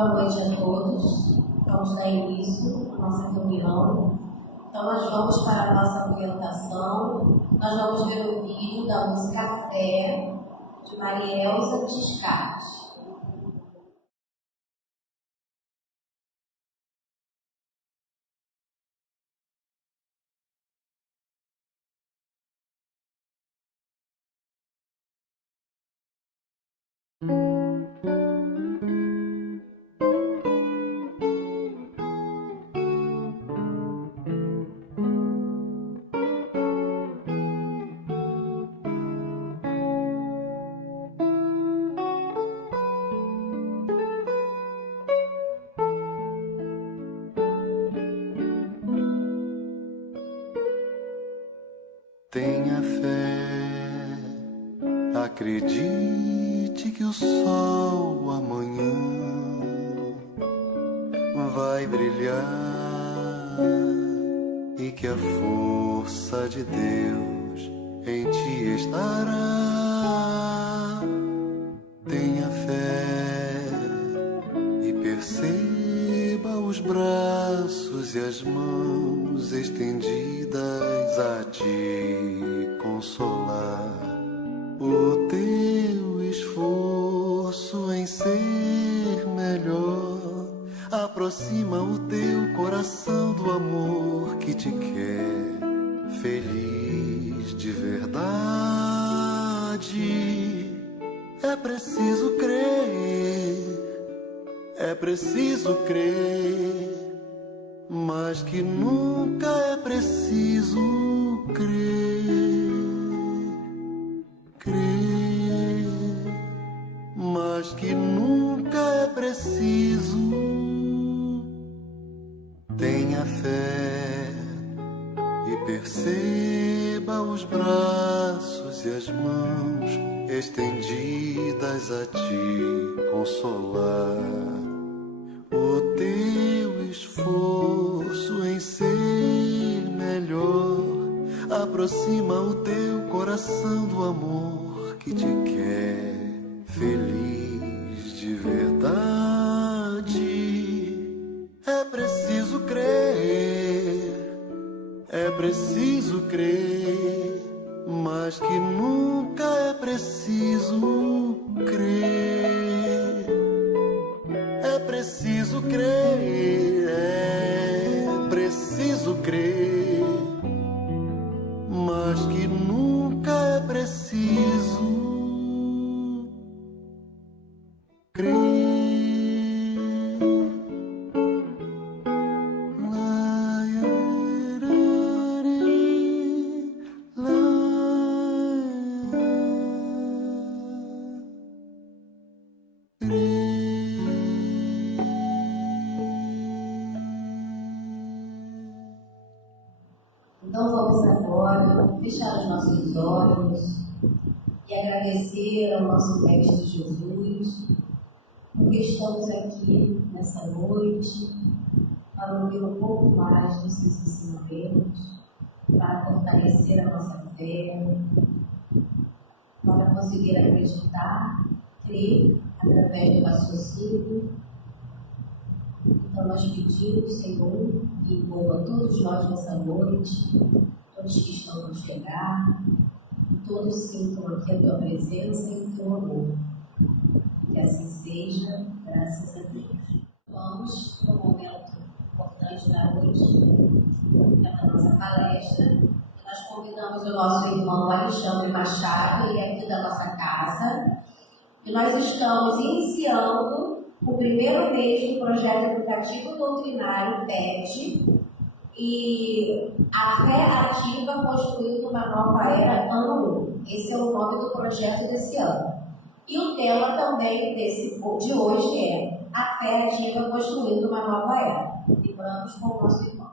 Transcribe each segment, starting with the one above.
Boa noite a todos. Vamos dar início à nossa reunião. Então, nós vamos para a nossa orientação. Nós vamos ver o vídeo da música Fé, de Maria Elza Descartes. Tenha fé, acredite que o sol amanhã vai brilhar e que a força de Deus em ti estará. Tenha fé e perceba os braços e as mãos estendidas a te consolar. O teu esforço em ser melhor aproxima o teu coração do amor que te quer feliz de verdade. É preciso crer, mas que nunca é preciso crer, mas que nunca é preciso. Tenha fé e perceba os braços e as mãos estendidas a te consolar. O teu esforço em ser melhor aproxima o teu coração do amor que te quer feliz de verdade. É preciso crer, mas que nunca é preciso crer. É preciso crer, mas que nunca é preciso crer. Então vamos agora fechar os nossos olhos e agradecer ao nosso Mestre Jesus, porque estamos aqui nessa noite para ouvir um pouco mais dos seus ensinamentos, para fortalecer a nossa fé, para conseguir acreditar, crer através do raciocínio. Então nós pedimos, Senhor, que envolva todos nós nessa noite, todos que estão por chegar, todos sintam aqui a Tua presença e o Teu amor. Que assim seja, graças a Deus. Vamos para um momento importante da noite, da nossa palestra. Nós convidamos o nosso irmão Alexandre Machado, ele é aqui da nossa casa, e nós estamos iniciando o primeiro mês do projeto educativo doutrinário PET e a fé ativa construindo uma nova era ano 1. Esse é o nome do projeto desse ano. E o tema também de hoje é a fé ativa construindo uma nova era. Lembramos com o nosso irmão.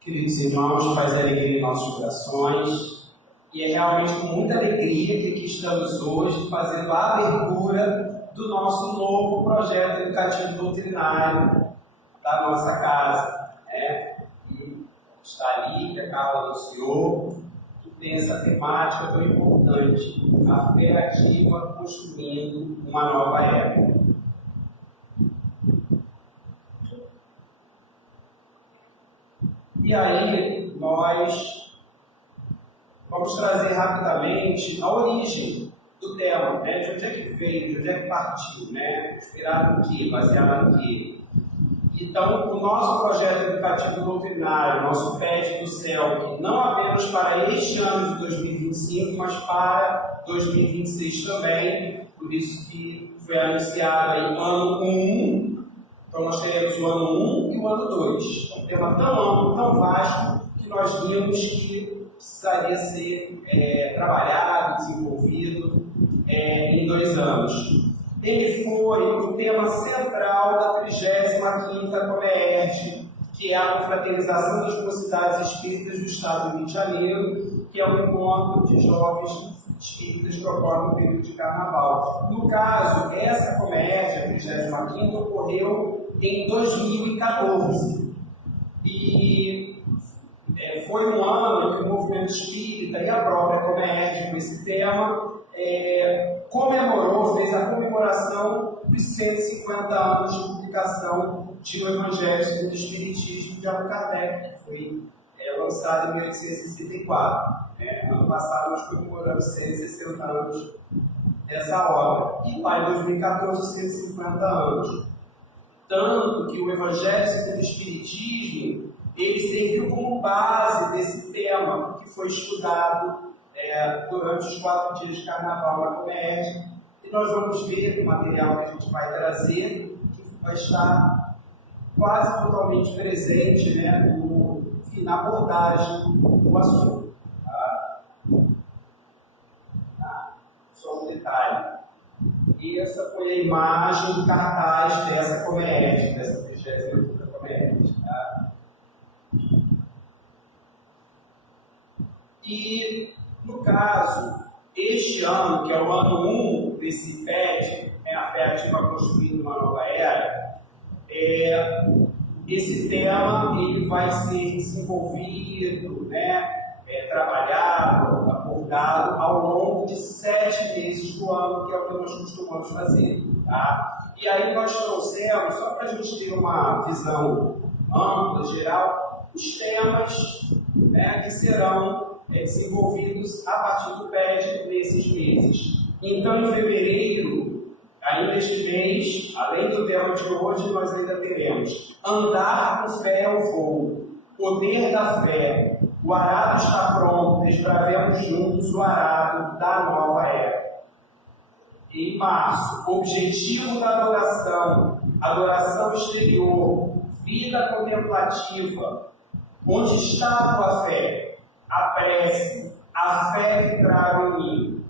Queridos irmãos, faz alegria em nossos corações, e é realmente com muita alegria que aqui estamos hoje fazendo a abertura do nosso novo projeto educativo doutrinário da nossa casa, E está ali, que a Carla anunciou, que tem essa temática tão importante, a fé ativa construindo uma nova era. E aí nós vamos trazer rapidamente a origem do tema, né? De onde é que veio, de onde é que partiu, né? Inspirado em quê? Baseado em quê? Então, o nosso projeto educativo doutrinário, nosso PED do CELC, não apenas para este ano de 2025, mas para 2026 também, por isso que foi anunciado em ano 1, então nós teremos o ano 1 e o ano 2. É um tema tão amplo, tão vasto, que nós vimos que precisaria ser trabalhado, desenvolvido em 2 anos. Ele foi o tema central da 35ª Comerge, que é a confraternização das mocidades espíritas do Estado do Rio de Janeiro, que é o encontro de jovens espíritas que ocorre no período de Carnaval. No caso, essa Comerge, a 35ª, ocorreu em 2014. E foi um ano em que o movimento espírita e a própria Comerge, com esse tema, comemorou, fez a comemoração dos 150 anos de publicação de O Evangelho segundo o Espiritismo de Allan Kardec, que foi lançado em 1864. Ano passado nós comemoramos 160 anos dessa obra, e lá em 2014, 150 anos. Tanto que o Evangelho segundo o Espiritismo ele serviu como base desse tema que foi estudado durante os 4 dias de Carnaval na Comerge, e nós vamos ver o material que a gente vai trazer, que vai estar quase totalmente presente, né, na abordagem do assunto. Só um detalhe. Essa foi a imagem do cartaz dessa Comerge, dessa 35ª Comerge. E, no caso, este ano, que é o ano 1 desse PED, a Fé Ativa Construindo uma Nova Era, esse tema ele vai ser desenvolvido, trabalhado, abordado ao longo de 7 meses do ano, que é o que nós costumamos fazer. Tá? E aí nós trouxemos, só para a gente ter uma visão ampla, geral, os temas que serão desenvolvidos a partir do PED nesses meses. Então, em fevereiro, ainda este mês, além do tema de hoje, nós ainda teremos andar com fé ao voo, poder da fé, o arado está pronto, desbravemos juntos o arado da nova era. Em março, objetivo da adoração, adoração exterior, vida contemplativa. Onde está a tua fé? A prece, a fé que traga em mim.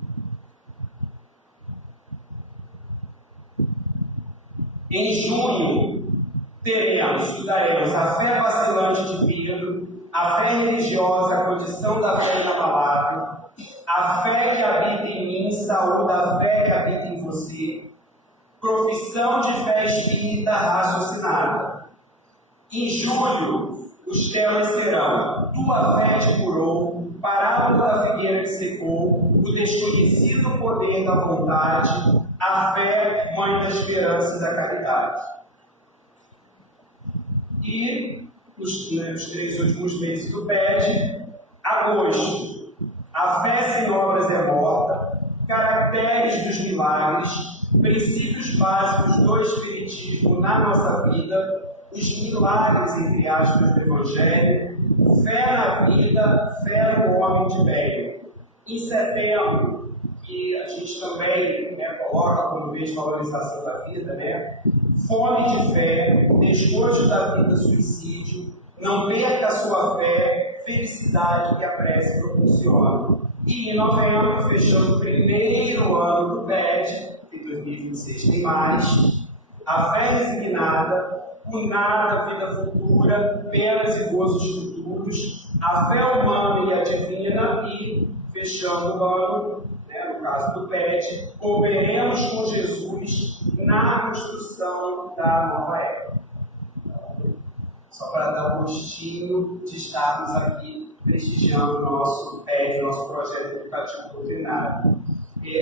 Em junho, estudaremos a fé vacilante de Pedro, a fé religiosa, a condição da fé inabalável, a fé que habita em mim, saúde a fé que habita em você, profissão de fé espírita raciocinada. Em julho, os temas serão tua fé te curou, parábola da figueira que secou, o desconhecido poder da vontade, a fé, mãe da esperança e da caridade. E nos 3 últimos meses do PED, agosto, a fé sem obras é morta, caracteres dos milagres, princípios básicos do Espiritismo na nossa vida, os milagres, entre aspas, do Evangelho, fé na vida, fé no homem de bem. Em setembro, que a gente também coloca como mês de valorização da vida, fome de fé, desgosto da vida, suicídio, não perca a sua fé, felicidade que a prece proporciona. E em novembro, fechando o primeiro ano do PED, que 2026 tem mais, a fé resignada, o nada, vida futura, penas e gozos futuros, a fé humana e a divina, e, fechando o ano, no caso do PET, cooperemos com Jesus na construção da nova era. Só para dar um gostinho de estarmos aqui prestigiando o nosso PET, nosso projeto educativo doutrinário.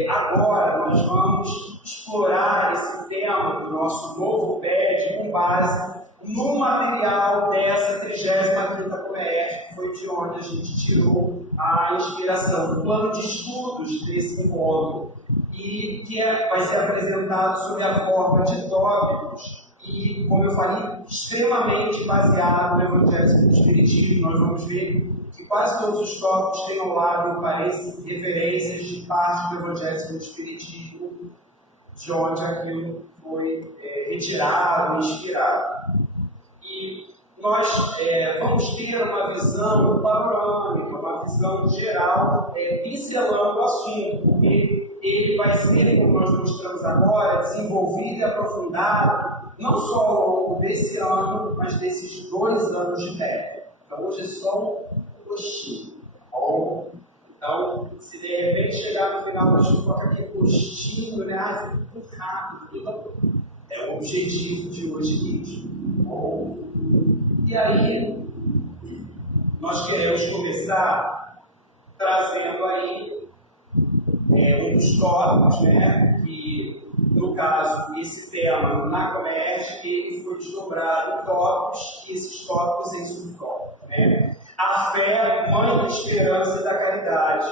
Agora nós vamos explorar esse tema do nosso novo PED com base no material dessa 35ª Comerc, que foi de onde a gente tirou a inspiração, o plano de estudos desse módulo, e que vai ser apresentado sob a forma de tópicos e, como eu falei, extremamente baseado no Evangelho segundo o Espiritismo. Nós vamos ver que quase todos os tópicos têm ao lado, parece, referências de parte do Evangelho segundo o Espiritismo, de onde aquilo foi retirado, inspirado. E nós vamos ter uma visão panorâmica, uma visão geral, pincelando o assunto, porque ele vai ser, como nós mostramos agora, desenvolvido e aprofundado, não só ao longo desse ano, mas desses 2 anos de técnica. Então, hoje é só um gostinho, tá bom? Então, se de repente chegar no final, a gente coloca aquele gostinho, né? Fica muito rápido. É o objetivo de hoje mesmo. Tá bom? E aí, nós queremos começar trazendo aí um dos tópicos, né, que, no caso, esse tema na Comerc, ele foi desdobrado em tópicos, e esses tópicos em subtópicos, né? A fé, mãe da esperança e da caridade,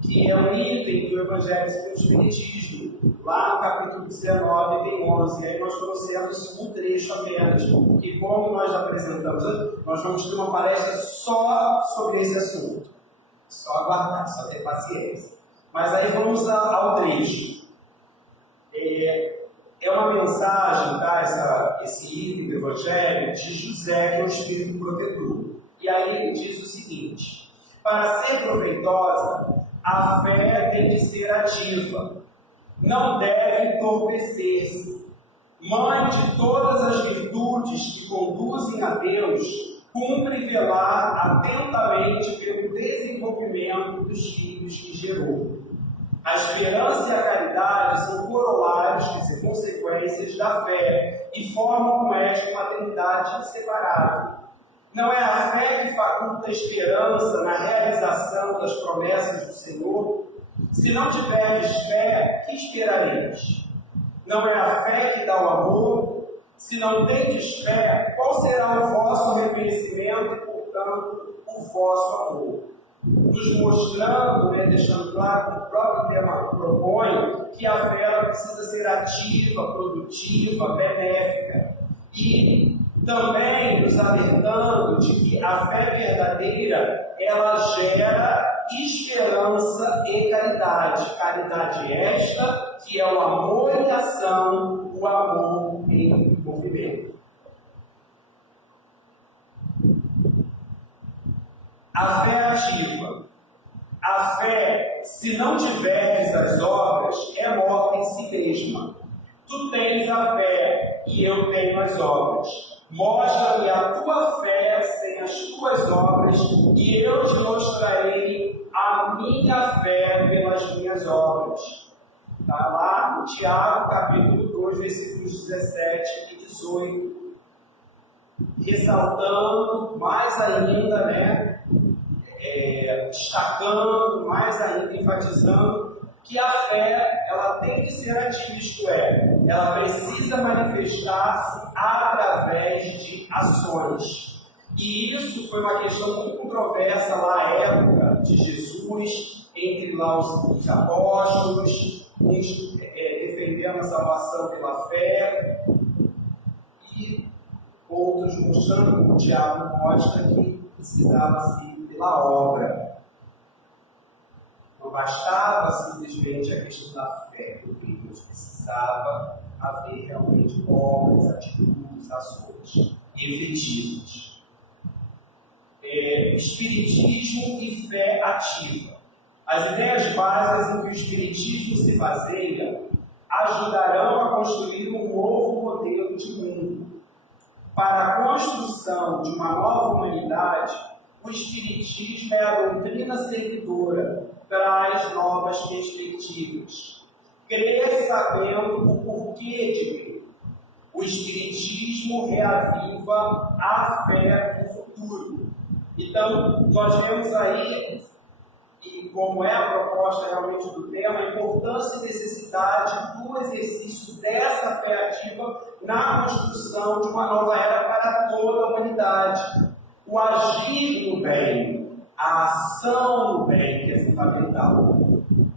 que é um item do Evangelho segundo o Espiritismo, lá no capítulo 19, tem 11, e aí nós trouxemos um trecho apenas, porque como nós apresentamos, nós vamos ter uma palestra só sobre esse assunto. Só aguardar, só ter paciência. Mas aí vamos ao trecho. É uma mensagem, tá? Esse item do Evangelho de José, que é o Espírito Protetor. E aí ele diz o seguinte: para ser proveitosa, a fé tem de ser ativa, não deve entorpecer-se. Mãe de todas as virtudes que conduzem a Deus, cumpre velar atentamente pelo desenvolvimento dos filhos que gerou. A esperança e a caridade são corolários, quer dizer, consequências da fé, e formam com esta uma trindade inseparável. Não é a fé que faculta a esperança na realização das promessas do Senhor? Se não tiverdes fé, que esperareis? Não é a fé que dá o amor? Se não tendes fé, qual será o vosso reconhecimento e, portanto, o vosso amor? Nos mostrando, deixando claro que o próprio tema propõe, que a fé ela precisa ser ativa, produtiva, benéfica. E também nos alertando de que a fé verdadeira, ela gera esperança e caridade. Caridade esta, que é o amor em ação, o amor em movimento. A fé ativa. A fé, se não tiveres as obras, é morta em si mesma. Tu tens a fé e eu tenho as obras. Mostra-me a tua fé sem as tuas obras, e eu te mostrarei a minha fé pelas minhas obras. Está lá no Tiago, capítulo 2, versículos 17 e 18. Ressaltando mais ainda, destacando, mais ainda, enfatizando que a fé, ela tem que ser ativa, isto é, ela precisa manifestar-se através de ações. E isso foi uma questão muito controversa lá à época de Jesus, entre lá os apóstolos, uns defendendo a salvação pela fé, e outros mostrando, como o Tiago mostra, que precisava-se pela obra. Não bastava simplesmente a questão da fé, porque Deus precisava haver realmente obras, atitudes, ações efetivas. Espiritismo e fé ativa. As ideias básicas em que o Espiritismo se baseia ajudarão a construir um novo modelo de mundo. Para a construção de uma nova humanidade, o Espiritismo é a doutrina servidora, traz novas perspectivas. Crer sabendo o porquê de crer. O Espiritismo reaviva a fé no futuro. Então, nós vemos aí, e como é a proposta realmente do tema, a importância e necessidade do exercício dessa fé ativa na construção de uma nova era para toda a humanidade. O agir no bem, a ação no bem, que é fundamental.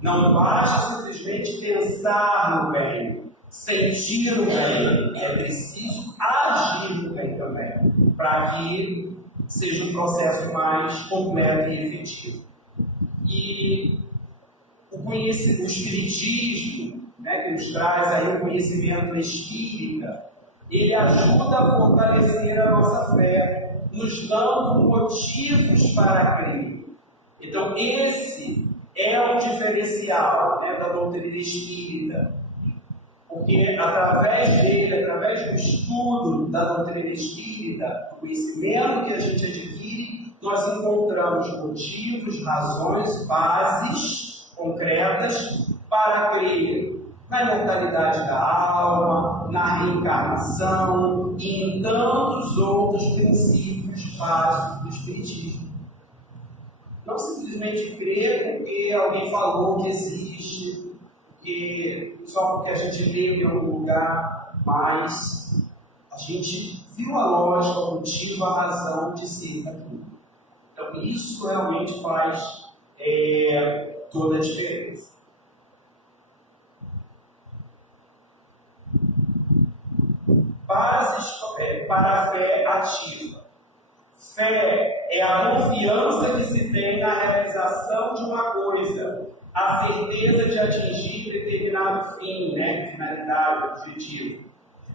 Não basta simplesmente pensar no bem, sentir o bem, é preciso agir no bem também, para que seja um processo mais completo e efetivo. E o Espiritismo, que nos traz aí o conhecimento espírita, ele ajuda a fortalecer a nossa fé, nos dando motivos para crer. Então, esse é o diferencial da doutrina espírita, porque através dele, através do estudo da doutrina espírita, do conhecimento que a gente adquire, nós encontramos motivos, razões, bases concretas para crer na imortalidade da alma, na reencarnação e em tantos outros princípios básicos do Espiritismo. Não simplesmente crer porque alguém falou que existe, só porque a gente leu em algum lugar, mas a gente viu a lógica, o motivo, a razão de ser daquilo. Então, isso realmente faz toda a diferença. Bases para a fé ativa. Fé é a confiança que se tem na realização de uma coisa, a certeza de atingir determinado fim, finalidade, objetivo.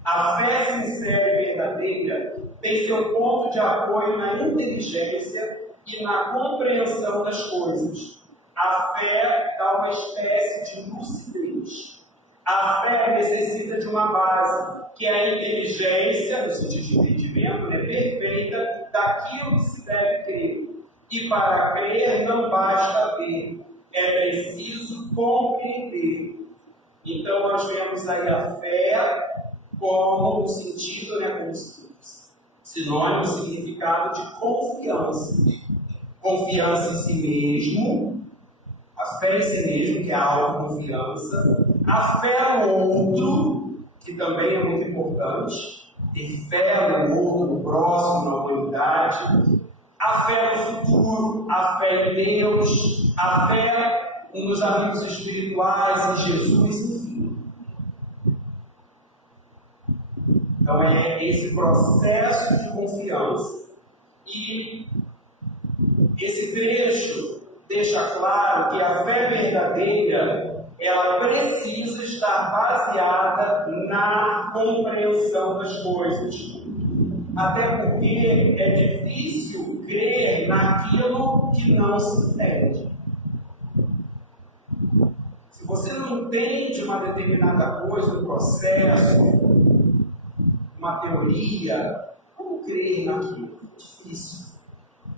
A fé sincera e verdadeira tem seu ponto de apoio na inteligência e na compreensão das coisas. A fé dá uma espécie de lucidez. A fé necessita de uma base, que é a inteligência, no sentido de entendimento, perfeita daquilo que se deve crer. E para crer não basta ver, é preciso compreender. Então nós vemos aí a fé como o sentido, como sinônimo, significado de confiança. Confiança em si mesmo, a fé em si mesmo, que é a autoconfiança, a fé no outro, que também é muito importante, ter fé no outro, no próximo, na humanidade, a fé no futuro, a fé em Deus, a fé nos amigos espirituais, em Jesus, enfim. Então é esse processo de confiança. E esse trecho deixa claro que a fé verdadeira, ela precisa estar baseada na compreensão das coisas. Até porque é difícil crer naquilo que não se entende. Se você não entende uma determinada coisa, um processo, uma teoria, como crer naquilo? É difícil.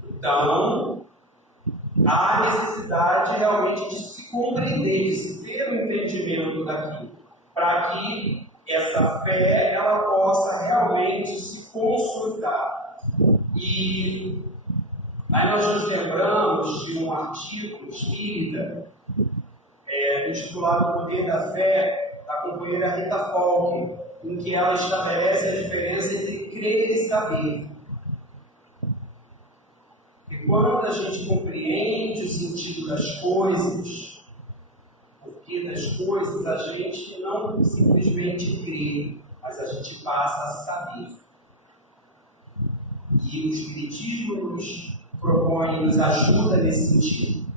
Então, há necessidade realmente de se compreender, de se ter um entendimento daquilo, para que essa fé ela possa realmente se consolidar. E aí nós nos lembramos de um artigo espírita intitulado O Poder da Fé, da companheira Rita Falk, em que ela estabelece a diferença entre crer e saber. E quando a gente compreende o sentido das coisas, o porquê das coisas, a gente não simplesmente crê, mas a gente passa a saber. E o Espiritismo nos propõe, nos ajuda nesse sentido.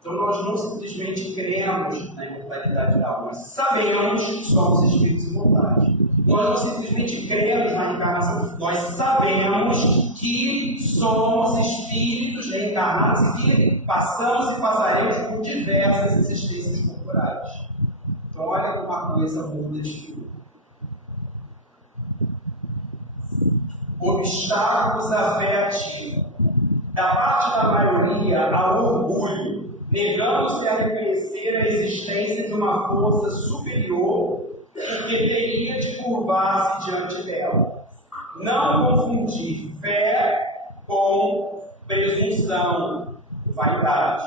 Então nós não simplesmente cremos na imortalidade da alma, mas sabemos que somos espíritos imortais. Nós não simplesmente cremos na reencarnação, nós sabemos que somos espíritos reencarnados e que passamos e passaremos por diversas existências corporais. Então olha como a coisa muda de figura. Obstáculos à fé ativa. Da parte da maioria, há orgulho, negando-se a reconhecer a existência de uma força superior que teria de curvar-se diante dela. Não confundir fé com presunção, vaidade.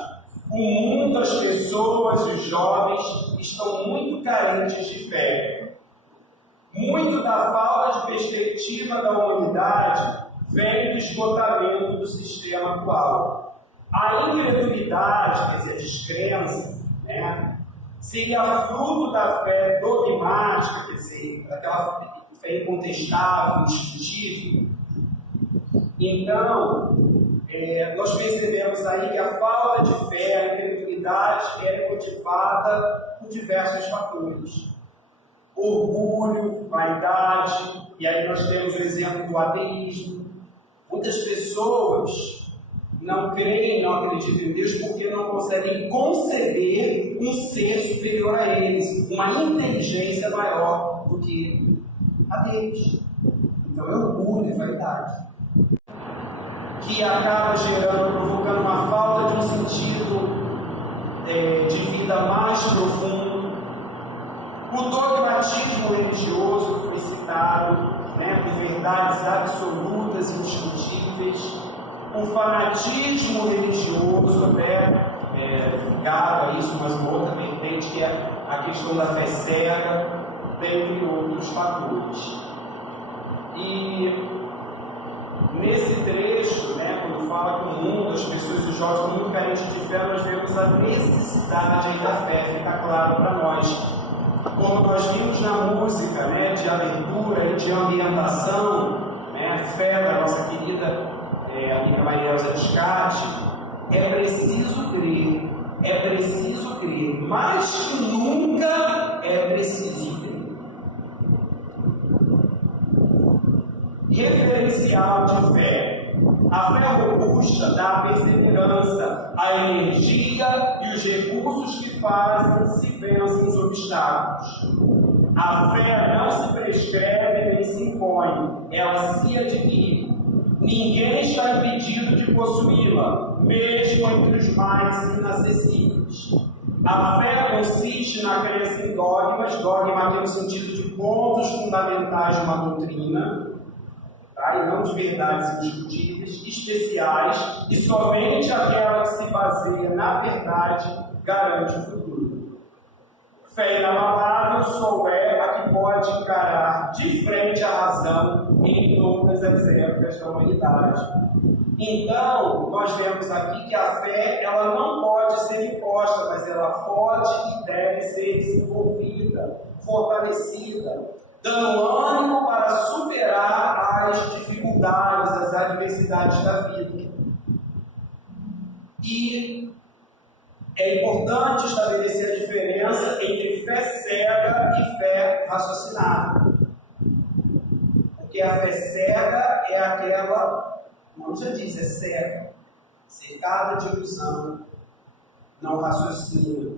O mundo, as pessoas e os jovens estão muito carentes de fé. Muito da falta de perspectiva da humanidade vem do esgotamento do sistema atual. A incredulidade, quer dizer, a descrença, né, seria fruto da fé dogmática, quer dizer, daquela fé incontestável, indiscutível. Então, nós percebemos aí que a falta de fé, a incredulidade é motivada por diversos fatores. Orgulho, vaidade, e aí nós temos o exemplo do ateísmo. Muitas pessoas não creem, não acreditam em Deus porque não conseguem conceber um ser superior a eles, uma inteligência maior do que a deles. Então é orgulho, é vaidade, que acaba provocando uma falta de um sentido de vida mais profundo. O dogmatismo religioso que foi citado, né, por verdades absolutas e indiscutíveis, o fanatismo religioso, até ligado a isso, mas uma outra vertente, que é a questão da fé cega, dentre outros fatores. E nesse trecho, né, quando fala que o mundo, as pessoas, os jovens estão muito carentes de fé, nós vemos a necessidade da fé, fica claro para nós. Como nós vimos na música, né, de abertura e de ambientação, né, a fé da nossa querida amiga Maria Elza Descarte, é preciso crer, mais que nunca é preciso crer. Referencial de fé. A fé robusta dá a perseverança, a energia e os recursos que fazem se vencem os obstáculos. A fé não se prescreve nem se impõe, ela se adquire. Ninguém está impedido de possuí-la, mesmo entre os mais inacessíveis. A fé consiste na crença em dogmas, dogma aqui no sentido de pontos fundamentais de uma doutrina, e não de verdades indiscutíveis, especiais, e somente aquela que se baseia na verdade garante o futuro. Fé inabalável só é a que pode encarar de frente a razão em todas as épocas da humanidade. Então, nós vemos aqui que a fé ela não pode ser imposta, mas ela pode e deve ser desenvolvida, fortalecida, dando ânimo para superar as dificuldades, as adversidades da vida. E é importante estabelecer a diferença entre fé cega e fé raciocinada. Porque a fé cega é aquela, como já diz, é cega, cercada de ilusão, não raciocina,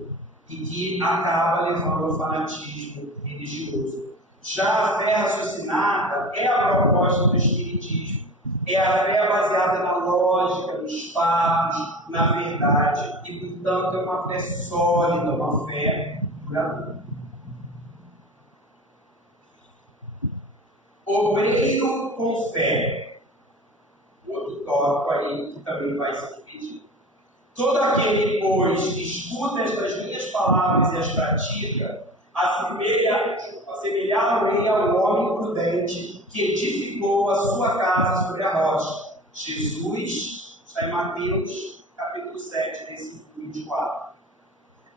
e que acaba levando ao fanatismo religioso. Já a fé raciocinada é a proposta do Espiritismo. É a fé baseada na lógica, nos fatos, na verdade, e, portanto, é uma fé sólida, uma fé duradoura. Obreiro com fé. Outro tópico aí que também vai ser pedido. Todo aquele, pois, que escuta estas minhas palavras e as pratica, assemelhar-me ao homem prudente que edificou a sua casa sobre a rocha. Jesus está em Mateus, capítulo 7, versículo 24.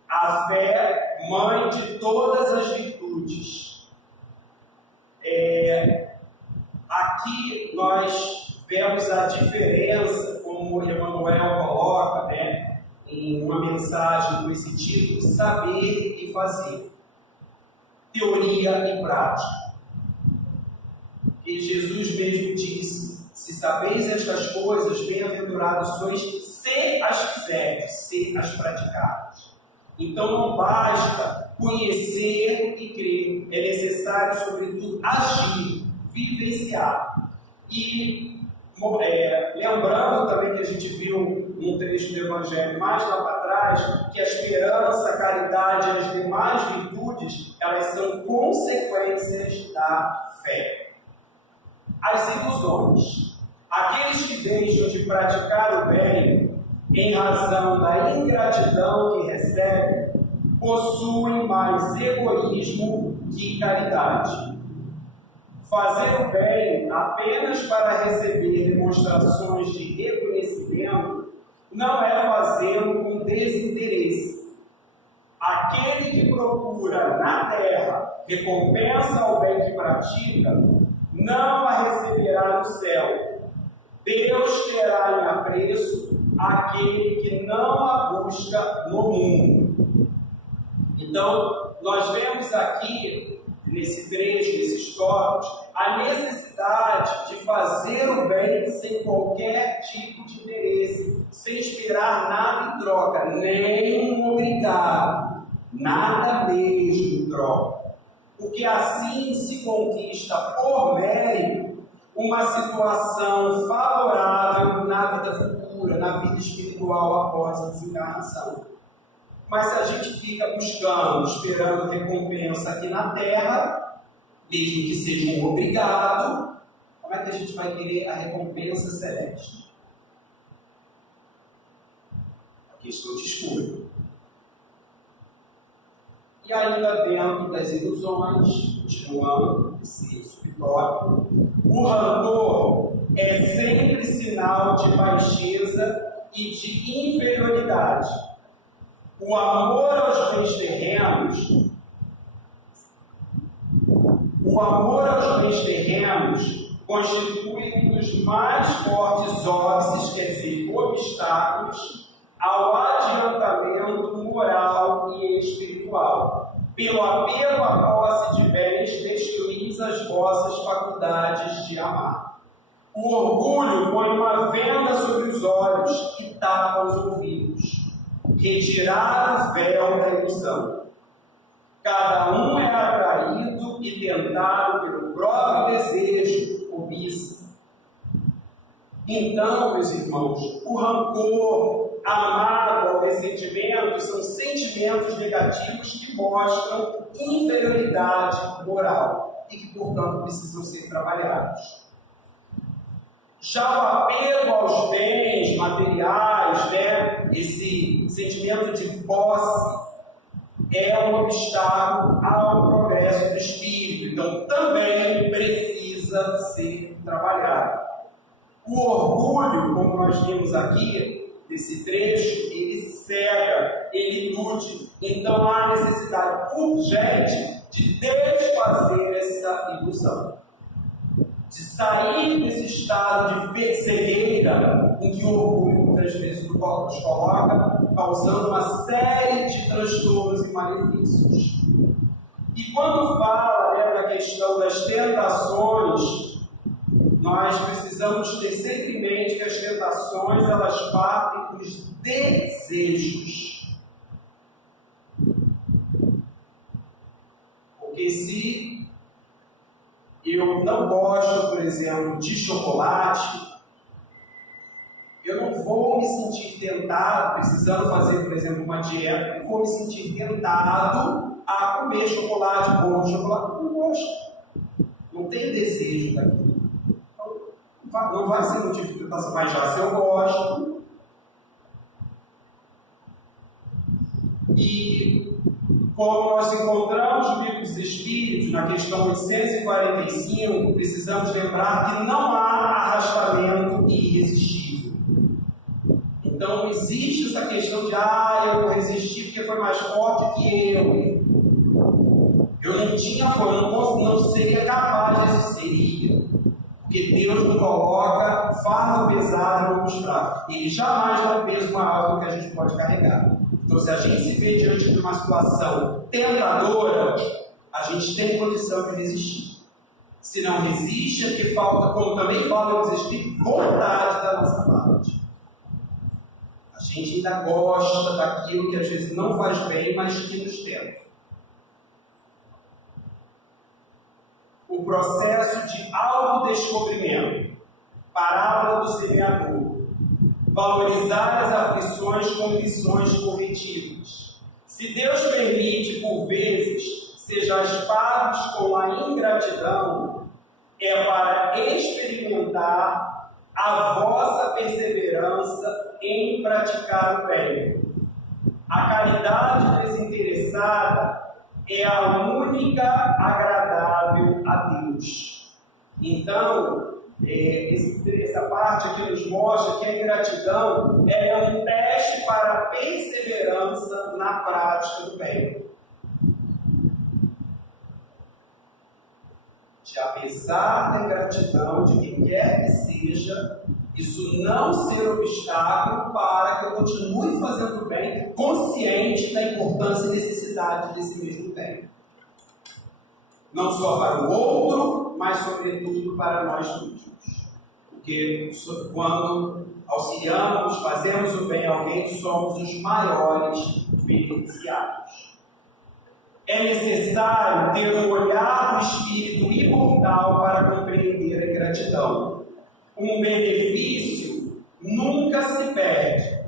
A fé, mãe de todas as virtudes. Aqui nós vemos a diferença, como Emmanuel coloca, né, em uma mensagem com esse título, saber e fazer. Teoria e prática. E Jesus mesmo disse: se sabeis estas coisas, bem-aventurados sois se as fizerdes, se as praticardes. Então não basta conhecer e crer, é necessário, sobretudo, agir, vivenciar. E lembrando também que a gente viu num trecho do Evangelho mais lá para trás, que a esperança, a caridade e as demais virtudes, elas são consequências da fé. As ilusões. Aqueles que deixam de praticar o bem em razão da ingratidão que recebem, possuem mais egoísmo que caridade. Fazer o bem apenas para receber demonstrações de reconhecimento não é fazê-lo com desinteresse. Aquele que procura na terra recompensa ao bem que pratica, não a receberá no céu. Deus terá em apreço aquele que não a busca no mundo. Então, nós vemos aqui, nesse trecho, nesses tópicos, a necessidade de fazer o bem sem qualquer tipo de interesse, sem esperar nada em troca, nem um obrigado, nada mesmo em troca. Porque assim se conquista por mérito uma situação favorável na vida futura, na vida espiritual após a desencarnação. Mas se a gente fica buscando, esperando recompensa aqui na Terra, mesmo que seja um obrigado, como é que a gente vai querer a recompensa celeste? A questão de escolha. E ainda dentro das ilusões, continuando esse subtópico, o rancor é sempre sinal de baixeza e de inferioridade. O amor aos bens terrenos, constitui um dos mais fortes óbices, quer dizer, obstáculos, ao adiantamento moral e espiritual. Pelo apelo à posse de bens, destruís as vossas faculdades de amar. O orgulho põe uma venda sobre os olhos e tapa os ouvidos. Retirar o véu da ilusão. Cada um é atraído e tentado pelo próprio desejo, cobiça. Então, meus irmãos, o rancor, a mágoa, o ressentimento são sentimentos negativos que mostram inferioridade moral e que, portanto, precisam ser trabalhados. Já o apego aos bens materiais, esse sentimento de posse, é um obstáculo ao progresso do espírito. Então, também precisa ser trabalhado. O orgulho, como nós vimos aqui, nesse trecho, ele cega, ele ilude. Então, há necessidade urgente de desfazer essa ilusão. De sair desse estado de cegueira em que o orgulho muitas vezes nos coloca, causando uma série de transtornos e malefícios. E quando fala da questão das tentações, nós precisamos ter sempre em mente que as tentações, elas partem dos desejos. Porque se eu não gosto, por exemplo, de chocolate, eu não vou me sentir tentado, precisando fazer, por exemplo, uma dieta, eu vou me sentir tentado a comer chocolate, bolo de chocolate. Eu não gosto. Não tenho desejo daquilo. Não vai ser motivo de tentação, mas já se eu gosto. E como nós encontramos no Livro dos Espíritos, na questão 845, precisamos lembrar que não há arrastamento irresistível. Então não existe essa questão de eu vou resistir porque foi mais forte que eu. Eu não tinha força, não seria capaz de resistir. Porque Deus nos coloca fardo pesado no fracos. Ele jamais dá um peso maior do que a gente pode carregar. Então, se a gente se vê diante de uma situação tentadora, a gente tem condição de resistir. Se não resiste, é porque falta, como também falta nos Espíritos, vontade da nossa parte. A gente ainda gosta daquilo que às vezes não faz bem, mas que nos tenta. O processo de autodescobrimento, parábola do semeador, valorizar as aflições como lições corretivas. Se Deus permite, por vezes, sejais pagos com a ingratidão, é para experimentar a vossa perseverança em praticar o bem. A caridade desinteressada é a única agradável a Deus. Então, essa parte aqui nos mostra que a ingratidão é um teste para a perseverança na prática do bem. De, apesar da ingratidão de quem quer que seja, isso não ser obstáculo para que eu continue fazendo o bem, consciente da importância e necessidade desse mesmo bem. Não só para o outro, mas sobretudo para nós mesmos. Porque quando auxiliamos, fazemos o bem a alguém, somos os maiores beneficiados. É necessário ter um olhar do espírito imortal para compreender a ingratidão. Um benefício nunca se perde.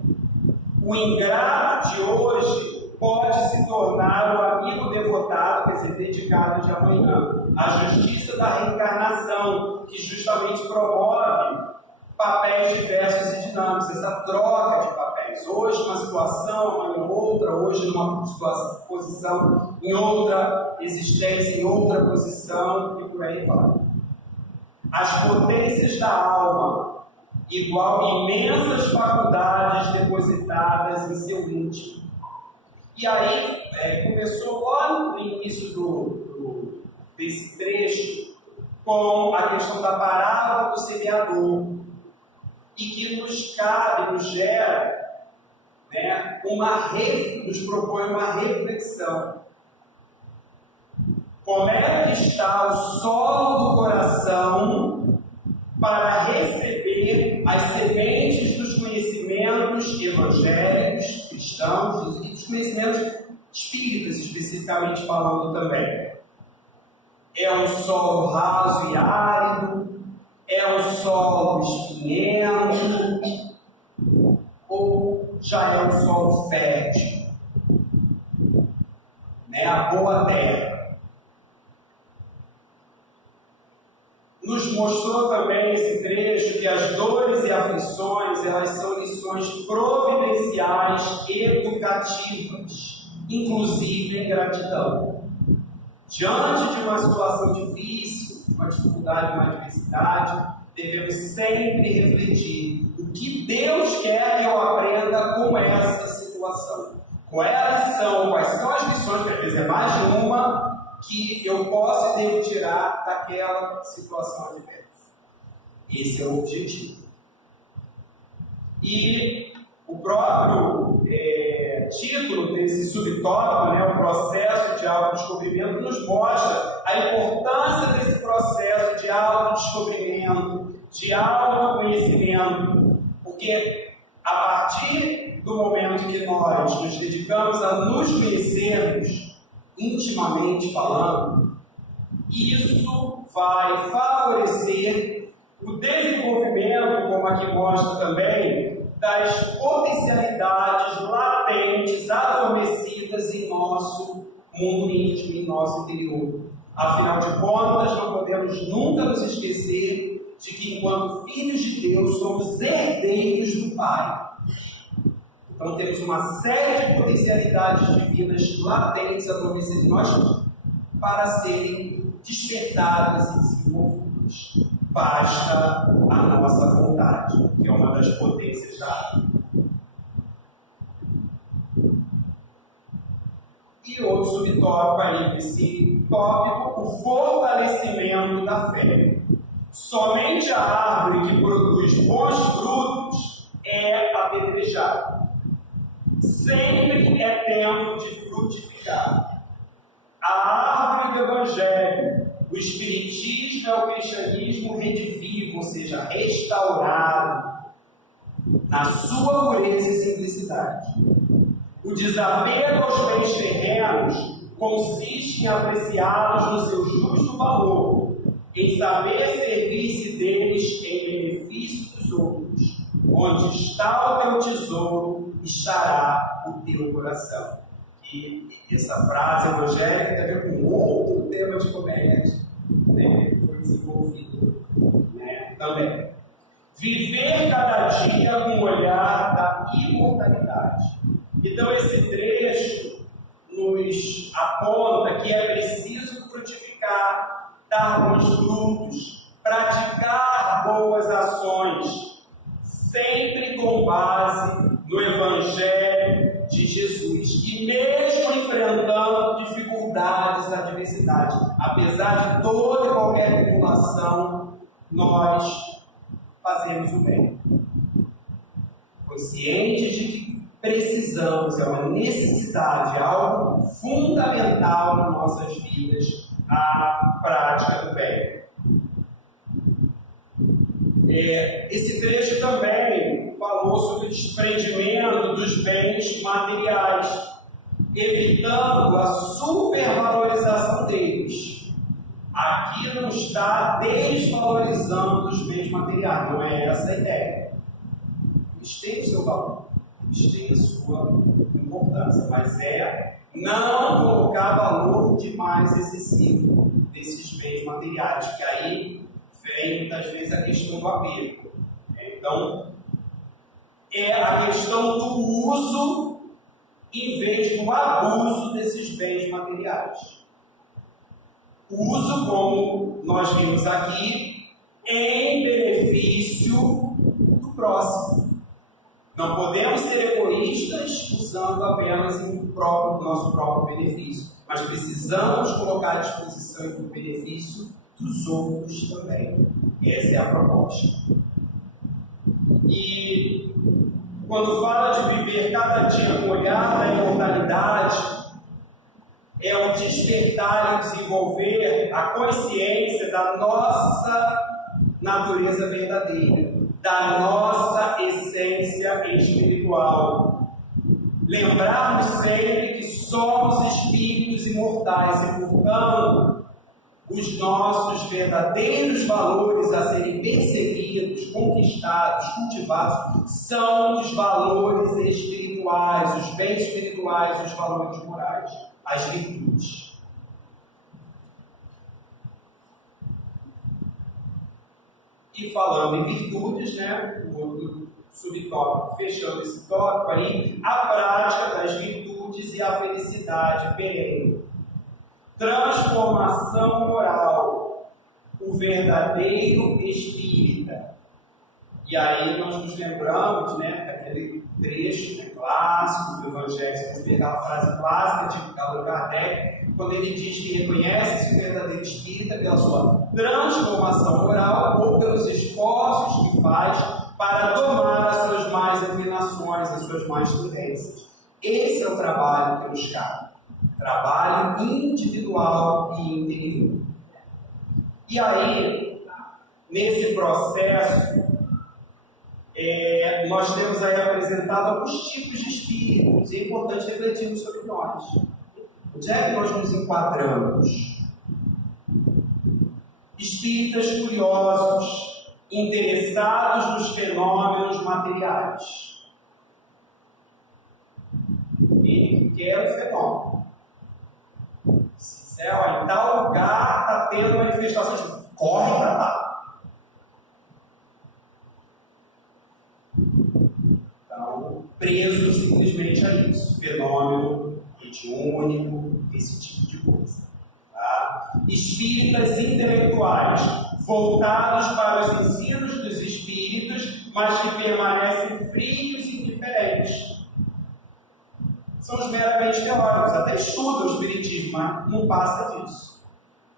O ingrato de hoje pode se tornar o amigo devotado, quer dizer, dedicado de amanhã. A justiça da reencarnação, que justamente promove papéis diversos e dinâmicos, essa troca de papéis. Hoje uma situação, amanhã outra, hoje numa posição, em outra existência, em outra posição, e por aí vai. As potências da alma, igual imensas faculdades depositadas em seu íntimo. E aí, começou lá no início desse trecho, com a questão da parábola do semeador, e que nos cabe, nos gera, né, nos propõe uma reflexão. Como é que está o solo do coração para receber as sementes dos conhecimentos evangélicos, cristãos e dos conhecimentos espíritas, especificamente falando também? É um solo raso e árido? É um solo espinhento? Ou já é um solo fértil? Né? A boa terra. Nos mostrou também esse trecho que as dores e aflições, elas são lições providenciais e educativas, inclusive em gratidão. Diante de uma situação difícil, de uma dificuldade, de uma adversidade, devemos sempre refletir o que Deus quer que eu aprenda com essa situação. Quais são as lições, que às vezes é mais de uma, que eu posso e devo tirar daquela situação adversa. Esse é o objetivo. E o próprio título desse subtópico, né, o processo de autodescobrimento, nos mostra a importância desse processo de autodescobrimento, de autoconhecimento, porque a partir do momento que nós nos dedicamos a nos conhecermos, intimamente falando, isso vai favorecer o desenvolvimento, como aqui mostra também, das potencialidades latentes, adormecidas em nosso mundo íntimo, em nosso interior. Afinal de contas, não podemos nunca nos esquecer de que, enquanto filhos de Deus, somos herdeiros do Pai. Então temos uma série de potencialidades divinas latentes adormecidas em nós para serem despertadas e desenvolvidas. Basta a nossa vontade, que é uma das potências da alma. E outro subtópico aí desse tópico, o fortalecimento da fé. Somente a árvore que produz bons frutos é apedrejada. Sempre é tempo de frutificar. A árvore do Evangelho, o Espiritismo é o cristianismo redivivo, ou seja, restaurado na sua pureza e simplicidade. O desapego aos bens terrenos consiste em apreciá-los no seu justo valor, em saber servir-se deles em benefício dos outros. Onde está o teu tesouro, estará o teu coração. E essa frase evangélica tem a ver com outro tema de comédia, né, que foi desenvolvido, né, também. Viver cada dia com o olhar da imortalidade. Então esse trecho nos aponta que é preciso frutificar, dar bons frutos, felicidade. Apesar de toda e qualquer tribulação, nós fazemos o bem. Conscientes de que precisamos, é uma necessidade, é algo fundamental nas nossas vidas, a prática do bem. Esse trecho também falou sobre o desprendimento dos bens materiais, evitando a supervalorização deles. Aqui não está desvalorizando os bens materiais, não é essa a ideia. Eles têm o seu valor, eles têm a sua importância, mas é não colocar valor demais excessivo desses bens materiais, que aí vem muitas vezes a questão do apego. Então, é a questão do uso em vez do abuso desses bens materiais. O uso, como nós vimos aqui, em benefício do próximo. Não podemos ser egoístas usando apenas em nosso próprio benefício, mas precisamos colocar à disposição o benefício dos outros também. Essa é a proposta. E quando fala de viver cada dia com olhar da imortalidade, é o despertar e desenvolver a consciência da nossa natureza verdadeira, da nossa essência espiritual. Lembrarmos sempre que somos espíritos imortais e, portanto, os nossos verdadeiros valores a serem percebidos, conquistados, cultivados, são os valores espirituais, os bens espirituais, os valores morais, as virtudes. E falando em virtudes, o outro subtópico, fechando esse tópico aí, a prática das virtudes e a felicidade perene. Transformação moral, o verdadeiro espírita. E aí nós nos lembramos, daquele trecho clássico do Evangelho, aquela frase clássica de Allan Kardec, quando ele diz que reconhece-se o verdadeiro espírita pela sua transformação moral ou pelos esforços que faz para domar as suas más inclinações, as suas más tendências. Esse é o trabalho que nos cabe. Trabalho individual e interior. E aí, nesse processo, nós temos aí apresentado alguns tipos de espíritos, e é importante refletirmos sobre nós. Onde é que nós nos enquadramos? Espíritas curiosos, interessados nos fenômenos materiais. Ele quer o fenômeno. Se em tal lugar está tendo manifestações, corre para lá. Então, preso simplesmente a isso. Fenômeno mediúnico, esse tipo de coisa. Tá? Espíritas intelectuais, voltados para os ensinos dos espíritos, mas que permanecem frios e indiferentes. São os meramente teóricos, até estudam o espiritismo, mas não passa disso.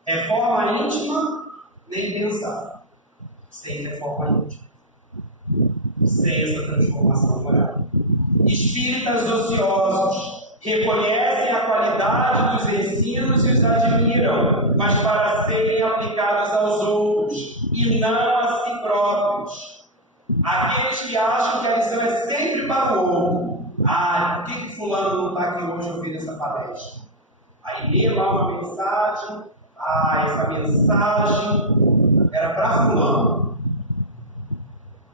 Reforma íntima, nem pensar. Sem reforma íntima. Sem essa transformação moral. Espíritas ociosos, reconhecem a qualidade dos ensinos e os admiram, mas para serem aplicados aos outros, e não a si próprios. Aqueles que acham que a lição é sempre para o outro. Por que fulano não está aqui hoje ouvindo essa palestra? Aí lê lá uma mensagem, essa mensagem era para fulano.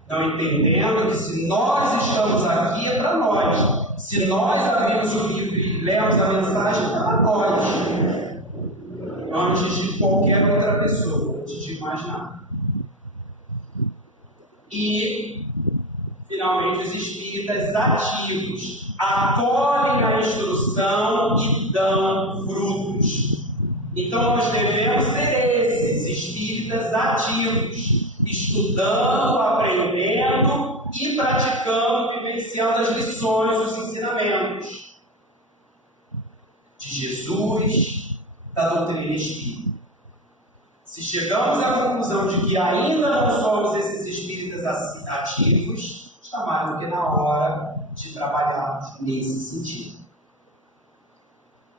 Não entendendo que se nós estamos aqui é para nós. Se nós abrimos o livro e lemos a mensagem, é para nós. Antes de qualquer outra pessoa, antes de mais nada. E finalmente, os espíritas ativos acolhem a instrução e dão frutos. Então, nós devemos ser esses espíritas ativos, estudando, aprendendo e praticando, vivenciando as lições, os ensinamentos de Jesus, da doutrina espírita. Se chegamos à conclusão de que ainda não somos esses espíritas ativos, está mais do que na hora de trabalharmos nesse sentido.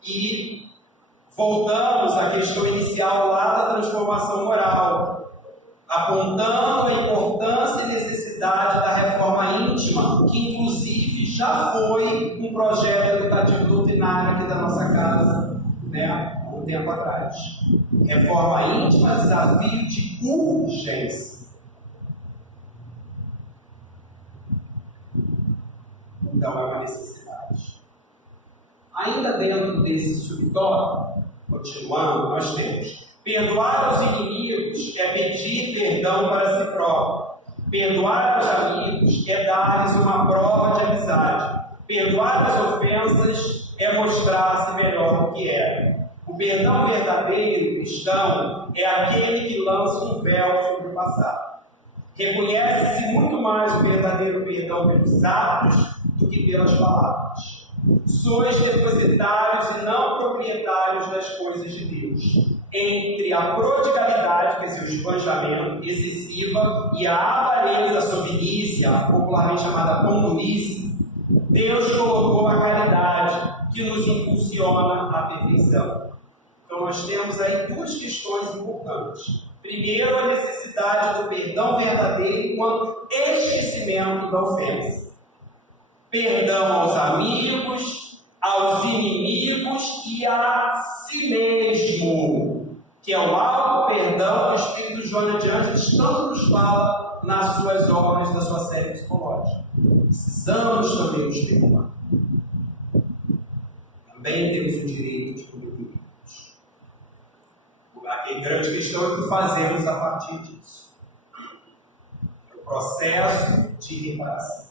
E voltamos à questão inicial lá da transformação moral, apontando a importância e necessidade da reforma íntima, que inclusive já foi um projeto educativo doutrinário aqui da nossa casa, né, há um tempo atrás. Reforma íntima, desafio de urgência. Então é uma necessidade. Ainda dentro desse subtópico, continuando, nós temos: perdoar aos inimigos é pedir perdão para si próprio. Perdoar aos amigos é dar-lhes uma prova de amizade. Perdoar as ofensas é mostrar-se melhor do que era. O perdão verdadeiro cristão é aquele que lança um véu sobre o passado. Reconhece-se muito mais o verdadeiro perdão pelos atos do que pelas palavras. Sois depositários e não proprietários das coisas de Deus. Entre a prodigalidade, quer dizer, o esbanjamento excessiva, e a avareza, a soberbice, popularmente chamada pão-durice, Deus colocou a caridade, que nos impulsiona à perfeição. Então nós temos aí duas questões importantes. Primeiro, a necessidade do perdão verdadeiro enquanto esquecimento da ofensa. Perdão aos amigos, aos inimigos e a si mesmo, que é o auto-perdão que o Espírito Joana de Ângeles tanto nos fala nas suas obras, na sua série psicológica. Precisamos também nos perdoar. Também temos o direito de cometer erros. A grande questão é o que fazemos a partir disso. É o processo de reparação.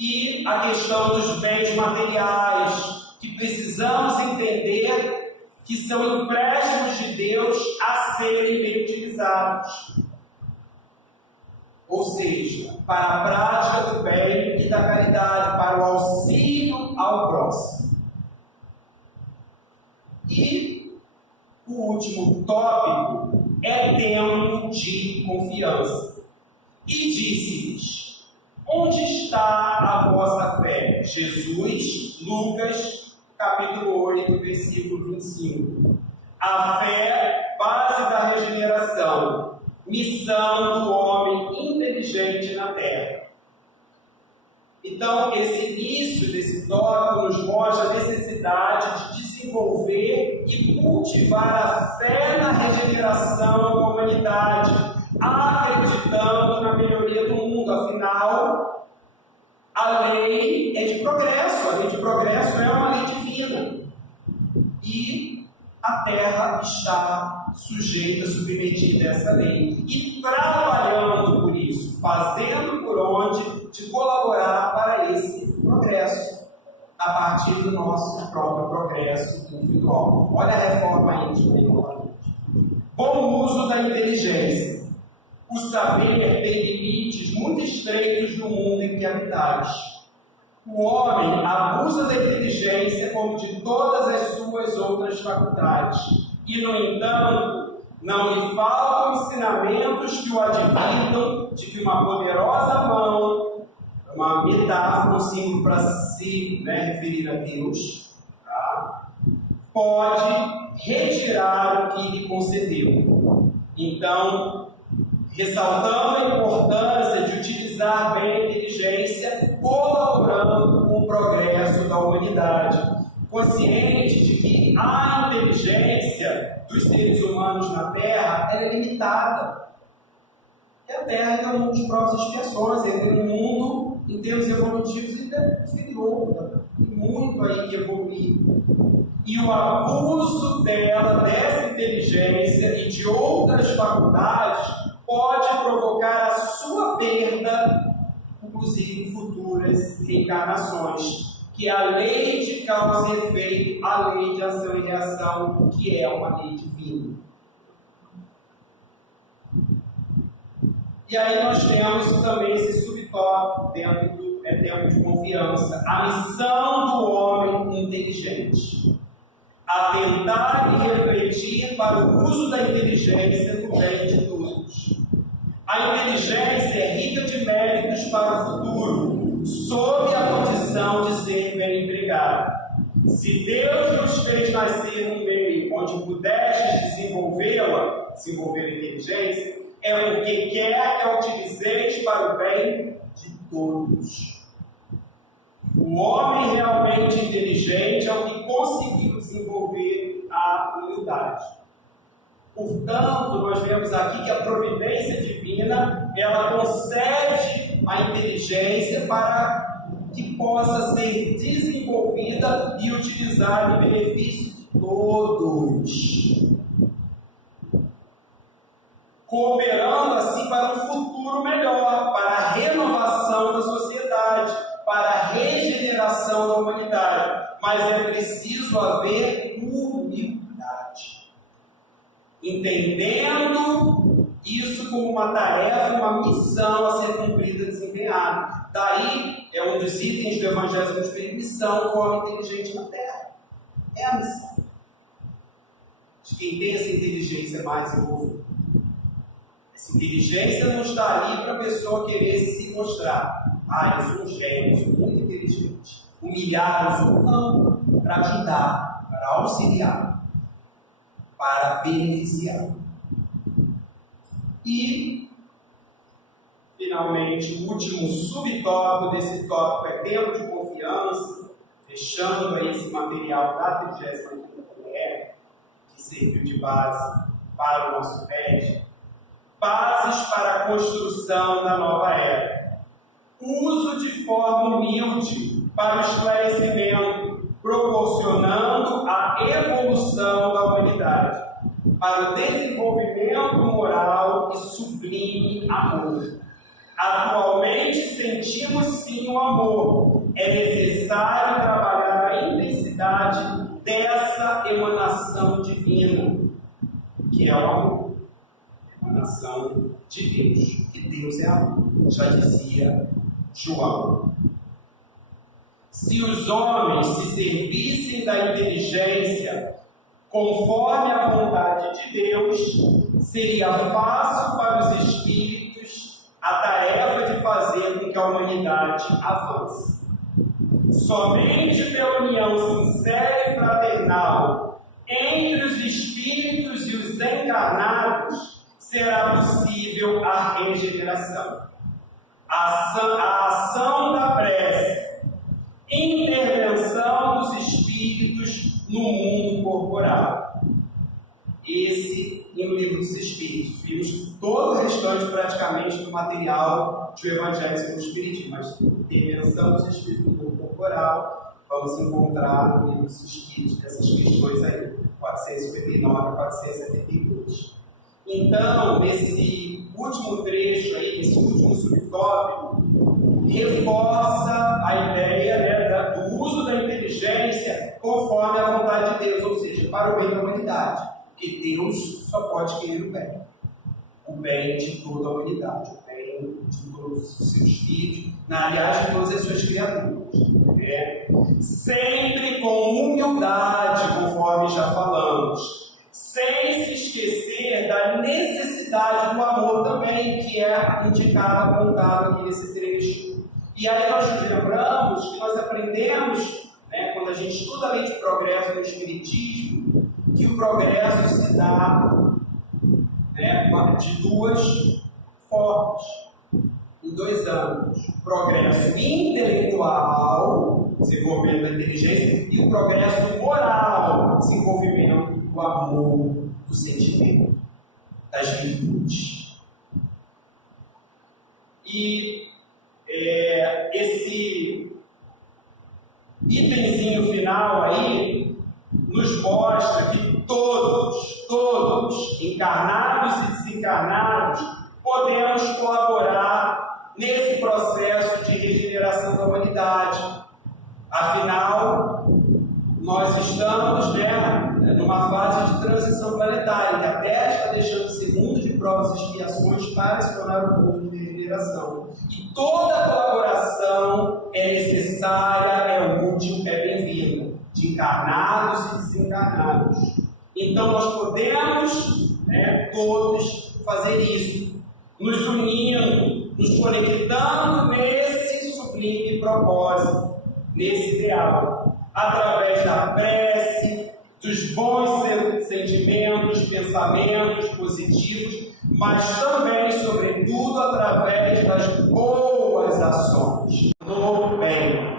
E a questão dos bens materiais, que precisamos entender que são empréstimos de Deus a serem bem utilizados. Ou seja, para a prática do bem e da caridade, para o auxílio ao próximo. E o último tópico é tempo de confiança. E disse-lhes: onde está a vossa fé? Jesus, Lucas, capítulo 8, versículo 25. A fé, base da regeneração, missão do homem inteligente na terra. Então, esse início desse tópico nos mostra a necessidade de desenvolver e cultivar a fé na regeneração da humanidade, acreditando na melhoria do mundo. Afinal, a lei é de progresso, a lei de progresso é uma lei divina. E a Terra está sujeita, submetida a essa lei. E trabalhando por isso, fazendo por onde de colaborar para esse progresso, a partir do nosso próprio progresso individual. Olha a reforma íntima novamente. Bom uso da inteligência. O saber tem limites muito estreitos no mundo em que habitais. O homem abusa da inteligência como de todas as suas outras faculdades. E, no entanto, não lhe faltam ensinamentos que o advirtam de que uma poderosa mão, uma metáfora, um símbolo para se referir a Deus, tá? Pode retirar o que lhe concedeu. Então, ressaltando a importância de utilizar bem a inteligência, colaborando com o progresso da humanidade, consciente de que a inteligência dos seres humanos na Terra é limitada. E a Terra ainda é um dos próprios expiações, entre um mundo, em termos evolutivos, ainda inferior, tem muito aí que evoluir. E o abuso dela, dessa inteligência e de outras faculdades, pode provocar a sua perda, inclusive em futuras reencarnações, que é a lei de causa e efeito, a lei de ação e reação, que é uma lei divina. E aí nós temos também esse subtópico dentro do tempo de confiança, a missão do homem inteligente. atentar e refletir para o uso da inteligência no bem de todos. A inteligência é rica de méritos para o futuro, sob a condição de ser bem empregada. Se Deus nos fez nascer num meio onde pudestes desenvolver a inteligência, é porque quer que a utilizeis para o bem de todos. O homem realmente inteligente é o que conseguiu desenvolver a humildade. Portanto, nós vemos aqui que a providência divina, ela concede a inteligência para que possa ser desenvolvida e utilizada em benefício de todos, cooperando assim para um futuro melhor, para a renovação da sociedade, para a regeneração da humanidade. Mas é preciso haver humildade, entendendo isso como uma tarefa, uma missão a ser cumprida, desempenhada. Daí é um dos itens do Evangelho do Espírito, missão do homem inteligente na Terra. É a missão de quem tem essa inteligência mais envolvida. Essa inteligência não está ali para a pessoa querer se mostrar. Eu sou um gênio, sou muito inteligente. Humilhar os outros, não, para ajudar, para auxiliar, para beneficiar. E, finalmente, o último subtópico desse tópico é tempo de confiança, fechando aí esse material da 35ª mulher, que serviu de base para o nosso PED. Bases para a construção da nova era. Uso de forma humilde para o esclarecimento, proporcionando a evolução da humanidade, para o desenvolvimento moral e sublime amor. Atualmente sentimos sim o amor. É necessário trabalhar a intensidade dessa emanação divina, que é o amor. Emanação de Deus, que Deus é amor, já dizia João. Se os homens se servissem da inteligência conforme a vontade de Deus, seria fácil para os espíritos a tarefa de fazer com que a humanidade avance. Somente pela união sincera e fraternal entre os espíritos e os encarnados será possível a regeneração. A ação da prece, intervenção dos espíritos no mundo corporal. Esse no Livro dos Espíritos. Vimos todo o restante praticamente do material do Evangelho segundo o Espiritismo, mas intervenção dos espíritos no mundo corporal vamos encontrar no Livro dos Espíritos dessas questões aí, 459 a 472. Então, nesse último trecho aí, nesse último subtópico, reforça a ideia do uso da inteligência conforme a vontade de Deus, ou seja, para o bem da humanidade. Porque Deus só pode querer o bem de toda a humanidade, o bem de todos os seus filhos, aliás, de todas as suas criaturas. Sempre com humildade, conforme já falamos, sem se esquecer da necessidade do amor também, que é indicado, apontado aqui nesse trecho. E aí nós nos lembramos que nós aprendemos, quando a gente estuda a lei de progresso no Espiritismo, que o progresso se dá de duas formas, em dois âmbitos: o progresso intelectual, desenvolvimento da inteligência, e o progresso moral, desenvolvimento do amor, do sentimento, das virtudes. E esse itemzinho final aí nos mostra que todos, encarnados e desencarnados, podemos colaborar nesse processo de regeneração da humanidade. Afinal, nós estamos numa fase de transição planetária, que a Terra está deixando de ser mundo de provas e expiações para se tornar um mundo de regeneração. E toda colaboração é necessária, é útil, é bem-vinda, de encarnados e desencarnados. Então nós podemos, todos fazer isso, nos unindo, nos conectando nesse sublime propósito, nesse ideal, através da prece, dos bons sentimentos, pensamentos positivos, mas também, sobretudo, através das boas ações, no bem.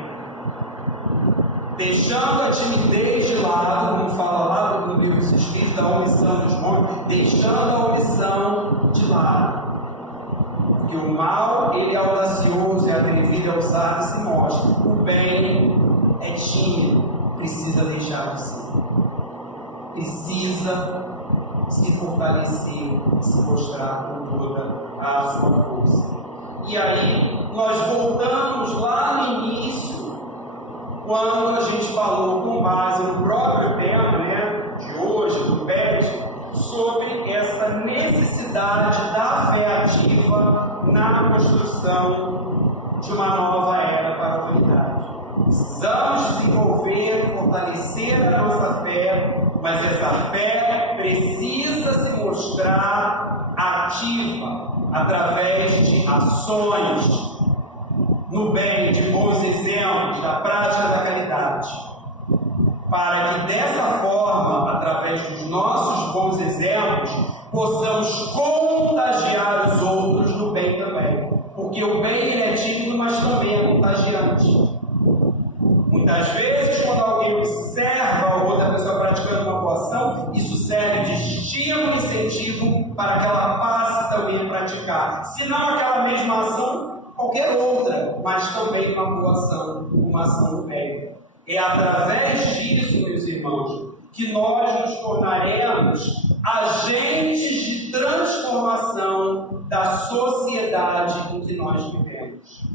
Deixando a timidez de lado, como fala lá no livro dos Espíritos, da omissão dos bons, deixando a omissão de lado. Porque o mal, ele é audacioso, é atrevido a usar e se mostra. O bem é tímido, precisa deixar de ser. Precisa se fortalecer, se mostrar com toda a sua força. E aí, nós voltamos lá no início, quando a gente falou com base no próprio tema, de hoje, do PET, sobre essa necessidade da fé ativa na construção de uma nova era para a humanidade. Precisamos desenvolver, fortalecer a nossa fé, mas essa fé precisa se mostrar ativa através de ações no bem, de bons exemplos, da prática da caridade, para que dessa forma, através dos nossos bons exemplos, possamos contagiar os outros no bem também, porque o bem ele é tímido, mas também é contagiante. Muitas vezes, quando alguém observa outra pessoa praticando uma boa ação, isso serve de estímulo e incentivo para que ela passe também a praticar. Se não aquela mesma ação, qualquer outra, mas também uma boa ação, uma ação do bem. É através disso, meus irmãos, que nós nos tornaremos agentes de transformação da sociedade em que nós vivemos.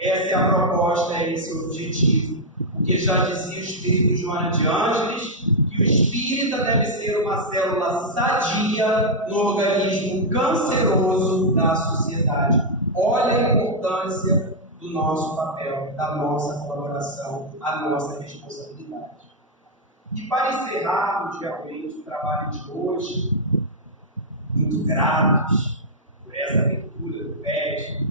Essa é a proposta, esse é o objetivo. Porque já dizia o Espírito Joana de Ângeles que o espírita deve ser uma célula sadia no organismo canceroso da sociedade. Olha a importância do nosso papel, da nossa colaboração, a nossa responsabilidade. E para encerrarmos realmente o trabalho de hoje, muito gratos por essa leitura do PET,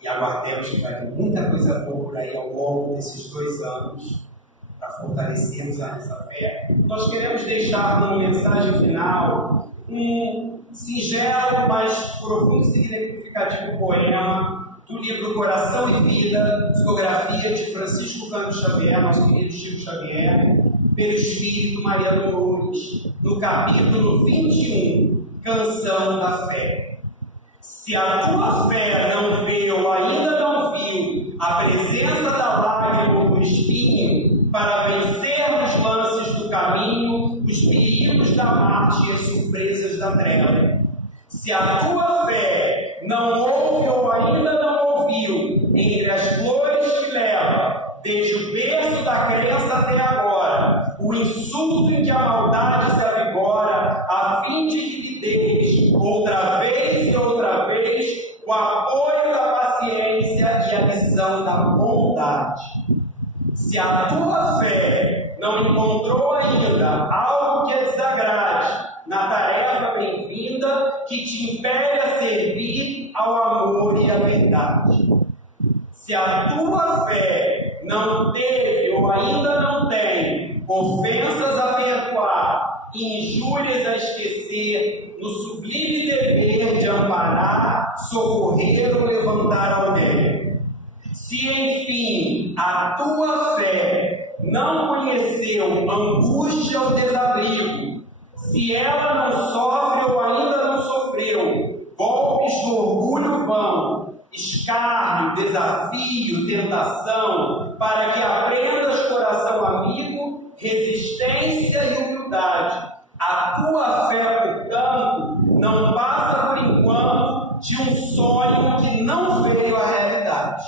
e aguardemos que vai ter muita coisa boa por aí ao longo desses 2 anos para fortalecermos a nossa fé. Nós queremos deixar como mensagem final um singelo, mas profundo e significativo poema do livro Coração e Vida, psicografia de Francisco Cândido Xavier, nosso querido Chico Xavier, pelo Espírito Maria Dolores, no capítulo 21, Canção da Fé. Se a tua fé não vê ou ainda não viu a presença da lágrima ou do espinho para vencer os lances do caminho, os perigos da morte e as surpresas da treva. Se a tua fé não ouve ou ainda não ouviu entre as flores que leva, desde o berço da crença até agora, o insulto em que a maldade se avigora, a fim de que lhe deis, outra vez e outra vez, o apoio da paciência e a missão da bondade. Se a tua fé não encontrou ainda algo que a desagrade na tarefa bem-vinda, que te impele a servir ao amor e à verdade. Se a tua fé não teve ou ainda não tem ofensas a perdoar e injúrias a esquecer, no sublime dever de amparar, socorrer ou levantar alguém. Se, enfim, a tua fé não conheceu angústia ou desabrigo, se ela não sofre ou ainda não sofreu golpes do orgulho vão, escárnio, desafio, tentação, para que aprendas, coração amigo, resistência e humildade. A tua fé, portanto, não passa por enquanto de um sonho que não veio à realidade.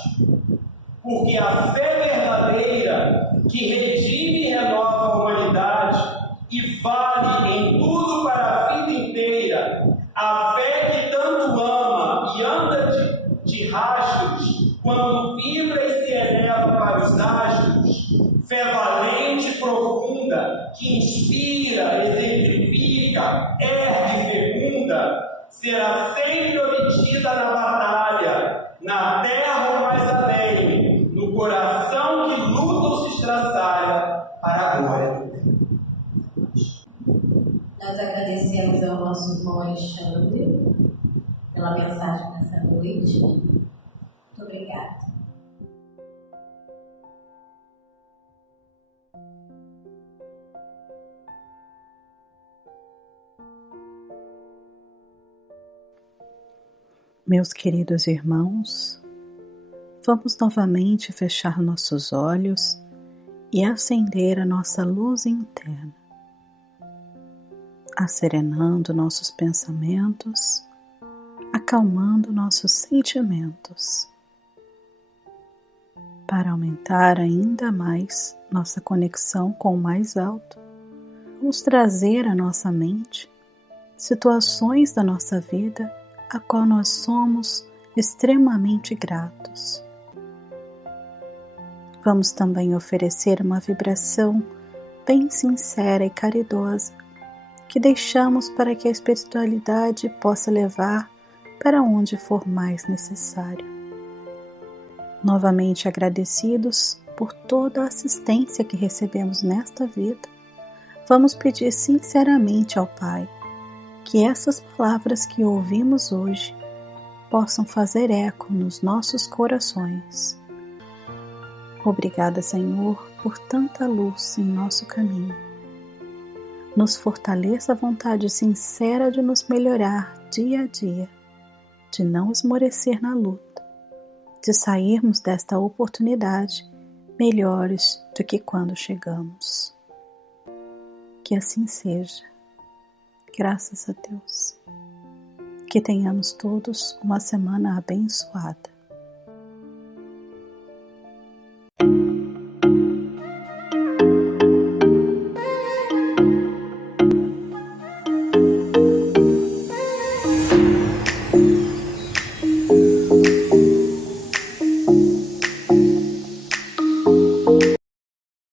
Porque a fé verdadeira, que redime e renova a humanidade e vale em tudo para a vida inteira, a fé que tanto ama e anda de rastros, quando vibra e se eleva para os astros, ergue fecunda, será sempre obtida na batalha, na terra ou mais além, no coração que luta ou se estraçalha para a glória do Deus. Nós agradecemos ao nosso irmão Alexandre pela mensagem dessa noite. Muito obrigada. Meus queridos irmãos, vamos novamente fechar nossos olhos e acender a nossa luz interna, asserenando nossos pensamentos, acalmando nossos sentimentos, para aumentar ainda mais nossa conexão com o mais alto. Vamos trazer à nossa mente situações da nossa vida a qual nós somos extremamente gratos. Vamos também oferecer uma vibração bem sincera e caridosa que deixamos para que a espiritualidade possa levar para onde for mais necessário. Novamente agradecidos por toda a assistência que recebemos nesta vida, vamos pedir sinceramente ao Pai que essas palavras que ouvimos hoje possam fazer eco nos nossos corações. Obrigada, Senhor, por tanta luz em nosso caminho. Nos fortaleça a vontade sincera de nos melhorar dia a dia, de não esmorecer na luta, de sairmos desta oportunidade melhores do que quando chegamos. Que assim seja. Graças a Deus. Que tenhamos todos uma semana abençoada.